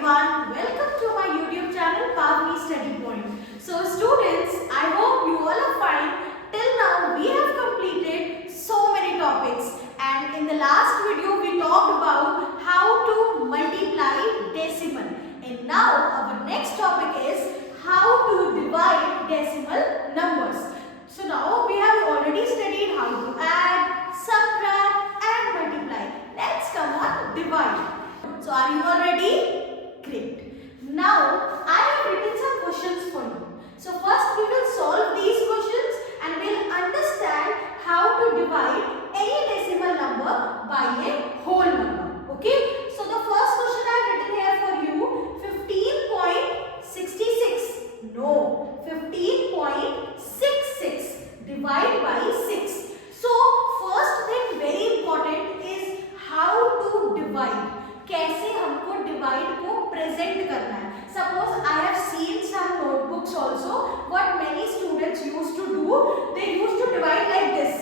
everyone, welcome to my YouTube channel Pavni Study Point. So students, I hope you all are fine. Till now we have completed so many topics, and in the last video we talked about how to multiply decimal, and now our next topic is how to divide decimal numbers. So now we have already studied how to add, subtract and multiply. Let's come on divide. So are you all ready? Great. Now I have written some questions for you. So first we will solve these questions and we'll understand how to divide any decimal number by a whole number. Okay? So the first question I have written here for you, 15.66. No, 15.66 divide by 6. So first thing very important is how to divide. कैसे हमको divide को present करना है. Suppose I have seen some notebooks also what many students used to do, they used to divide like this.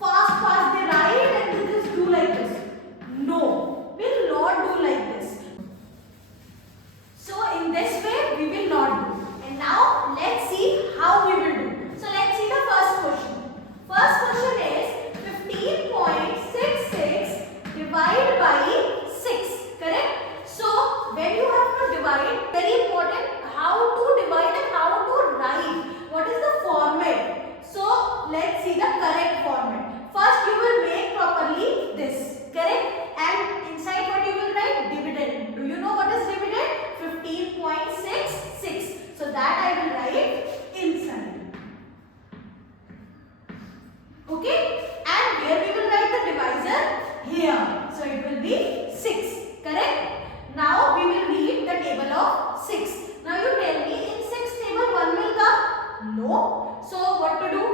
Fast they write and they just do like this. No, we will not do like this. So in this way we will not do. And now let's see how we will do. So let's see the first question. First question is 15.66 divide by 6, correct? So when you have to divide, very important, how to divide and how to write. What is the format? So let's see the correct format. First you will make properly this, correct? And inside what you will write? Dividend. Do you know what is dividend? 15.66. So that I will write inside. Okay? And where we will write the divisor? Here. So it will be 6. Correct? Now we will read the table of 6. Now you tell me, in 6 table 1 will come? No. So what to do?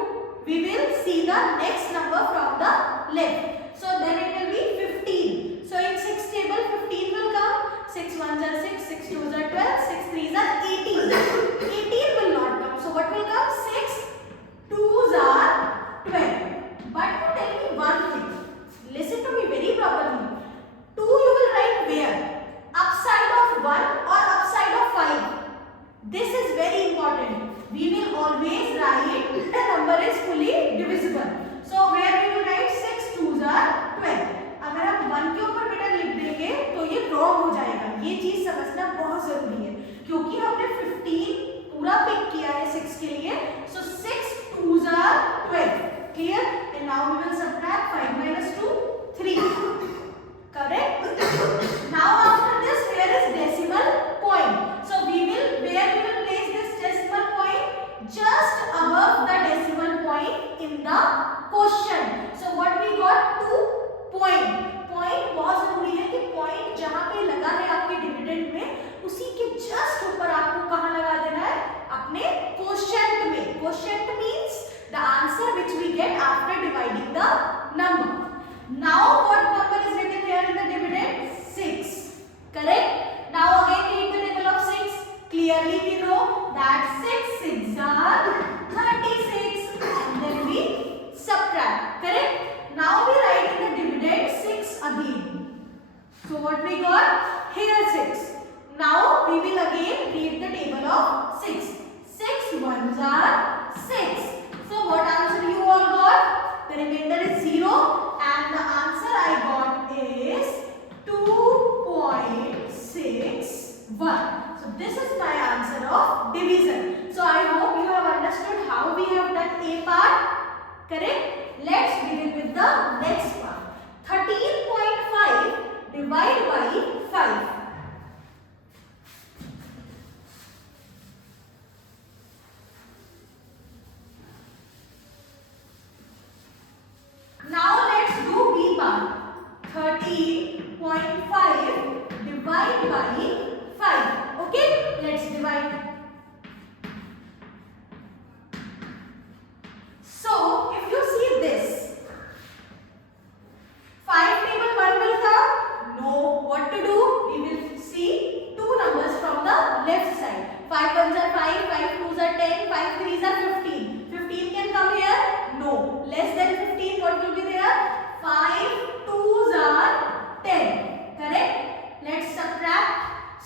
We will see the next number from the left. So then it will be 15. So in 6 table 15 will come. 6 1s are 6, 6 2s are 12, 6 3s are 18. 18 will not come. So what will come? 6 2s are 12. But you tell me one thing. Listen to me very properly. 2 you will write where? Upside of 1 or upside of 5? This is very important. We will always write the number is fully divisible. So where we will write 6 2s are 12. अगर हम 1 के ऊपर बेटा लिख देंगे तो ये wrong हो जाएगा. ये चीज समझना बहुत जरूरी है क्योंकि हमने 15 पूरा पिक किया है 6 के लिए. So 6 2s are 12. Clear? And now we will subtract 5 minus 2, 3. Correct? Now after this, where is decimal point? So where we will place this decimal point? Just above the decimal point in the question. So what we got? 2 point. Point बहुत जरूरी है कि point जहाँ पे लगा है आपके dividend में, उसी के जस्ट ऊपर आपको कहाँ लगा देना है? अपने quotient में. Quotient means the answer which we get after dividing the number. Now what number is written here in the dividend? 6. Correct? Now again read the table of 6. Clearly we know that 6 6s are 36 and then we subtract. Correct? Now we write in the dividend 6 again. So what we got? Here 6. Now we will again read the table of 6. 6 1s are 6. So what answer you all got? The remainder is 0 and the answer I got is 2.61. So this is my answer of division. So I hope you have understood how we have done A part. Correct? Let's begin with the next part. 13.5 divide by 5. Now let's do B part. 13.5 divide by 5. Okay? Let's divide. So if you see this, 5 table 1 will come? No. What to do? We will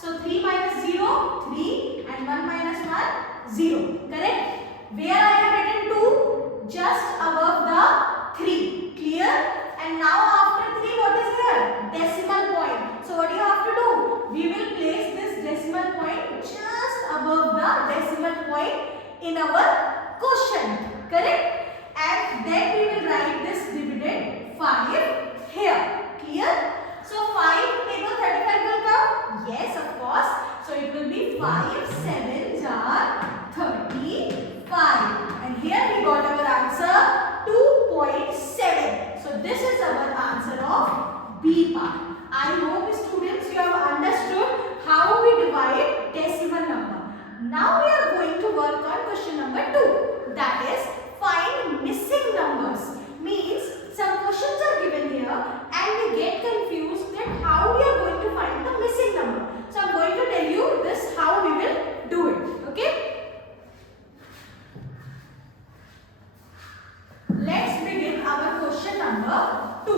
So 3 minus 0, 3 and 1 minus 1, 0. Correct? Where I have written 2? Just above the 3. Clear? And now after 3 what is here? Decimal point. So what do you have to do? We will place this decimal point just above the decimal point in our quotient. Correct? And then we will write this dividend 5 here. Clear? So 5 table 35 will come? Yes, of course. So it will be 5 7s are 35. And here we got our answer 2.7. So this is our answer of B part. I hope students you have understood how we divide decimal number. Now we are going to work on question number 2. That is find missing numbers. Means some questions are given here and we get confused that how we are going to find the missing number. So I am going to tell you this how we will do it. Okay? Let's begin our question number 2.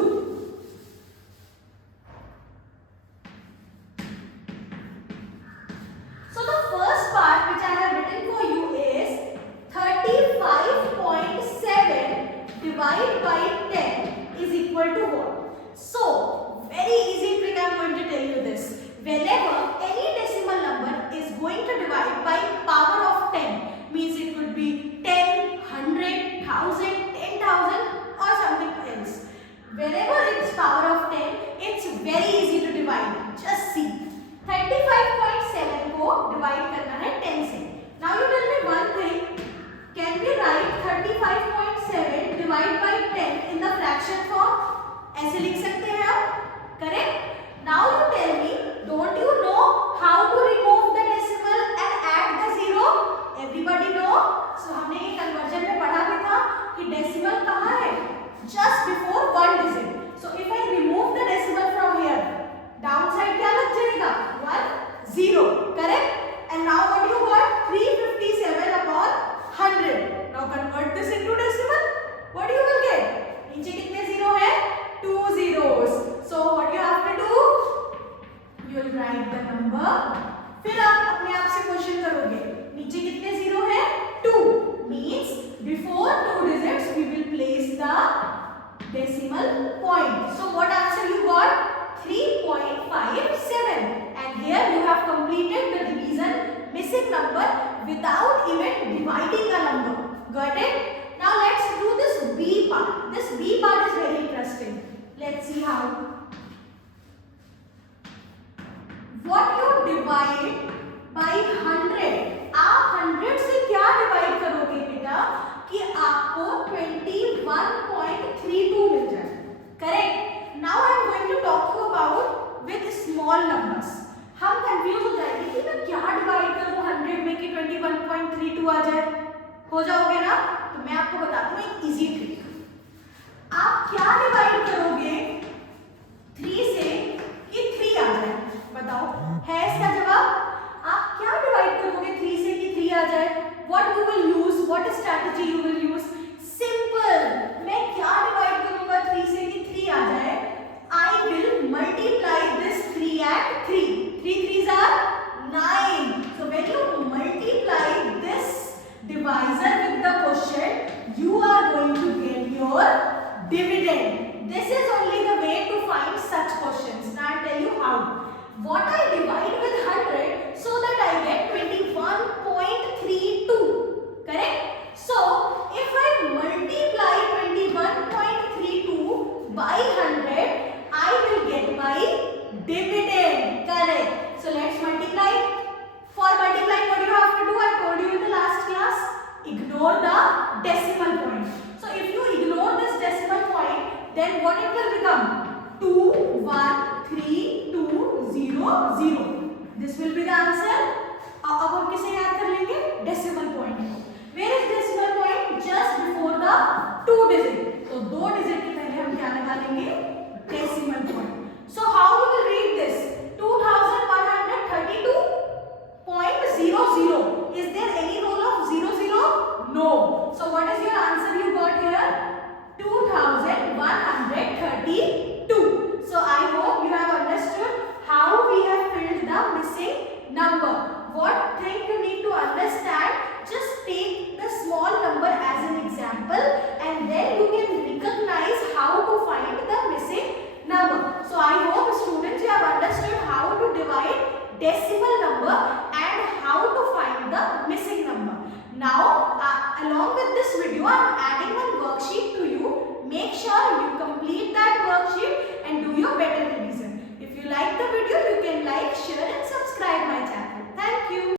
So the first part which I have written for you is 35.7 divided by 10 is equal to what? So very easy trick I am going to tell you this. Whenever any decimal number is going to divide by power of 10, means it could be 10, 100, 1000, 10,000 or something else. Whenever it's power of 10, it's very easy to divide. Just see. 35.7 को divide करना है 10 से. Now you tell me one thing. Can we write 35.7 divided by 10 in the fraction form? ऐसे लिख सकते हैं आप? Correct? Now you tell me, don't you know how to remove the decimal and add the zero? Everybody know? So हमने ये conversion में पढ़ा भी था कि decimal कहाँ है? Just before one digit. So if I remove the decimal from here, downside क्या लग जाएगा? 1, 0. Correct? And now what you got? 357 upon 100. Now convert this into decimal. What you will get? नीचे कितने zero है? 2 zeros. So what you have to do? You will write the number. फिर आप अपने आप से क्वेश्चन करोगे. नीचे कितने zero है? 2. Means before 2 digits we will place the decimal point. So what answer you got? 3.57. And here you have completed the division missing number without even dividing a number. Got it? Now let's do this B part. This B part is very interesting. Let's see how. What you divide by 100? आप 100 से क्या divide करोगे बेटा कि आपको 21.32 मिल जाए. Correct? Now I am going to talk you about with small numbers. हम confuse हो जाएंगे कि मैं क्या डिवाइड करूं 100 में कि 21.32 आ जाए. हो जाओगे ना? तो मैं आपको बताता हूँ एक इजी ट्रिक. आप क्या डिवाइड करोगे 3 से कि 3 आ जाए? बताओ. है इसका जवाब? आप क्या डिवाइड करोगे 3 से कि 3 आ जाए? What you will use? What strategy you will use? Simple. मैं क्या डिवाइड करूंगा 3 से कि 3 आ जाए? I will multiply this 3 at 3. 3 3s are 9. So when you multiply this divisor with the quotient, you are going to get your dividend. This is only the way to find such questions. Now I'll tell you how. What I divide with 100 so that I get 21.32. Correct? So if I multiply 21.32 by 100, I will get my dividend. Correct? So let's multiply. For multiplying, what you have to do? I told you in the last class. Ignore the decimal point. So if you ignore this decimal point, then what it will become? 2, 1, 3, 2, 0, 0. This will be the answer. अब हम किसे याद कर लेंगे? Decimal point को. Where is decimal point? Just before the 2 digit. तो 2 digit के पहले हम क्या लगा लेंगे? Decimal point. So how you will read this? 2132.00. Is there any role of 00? No. So what is your answer you got here? 2132. So I hope you have understood how we have filled the missing decimal number and how to find the missing number. Now, along with this video, I am adding one worksheet to you. Make sure you complete that worksheet and do your better revision. If you like the video, you can like, share and subscribe my channel. Thank you.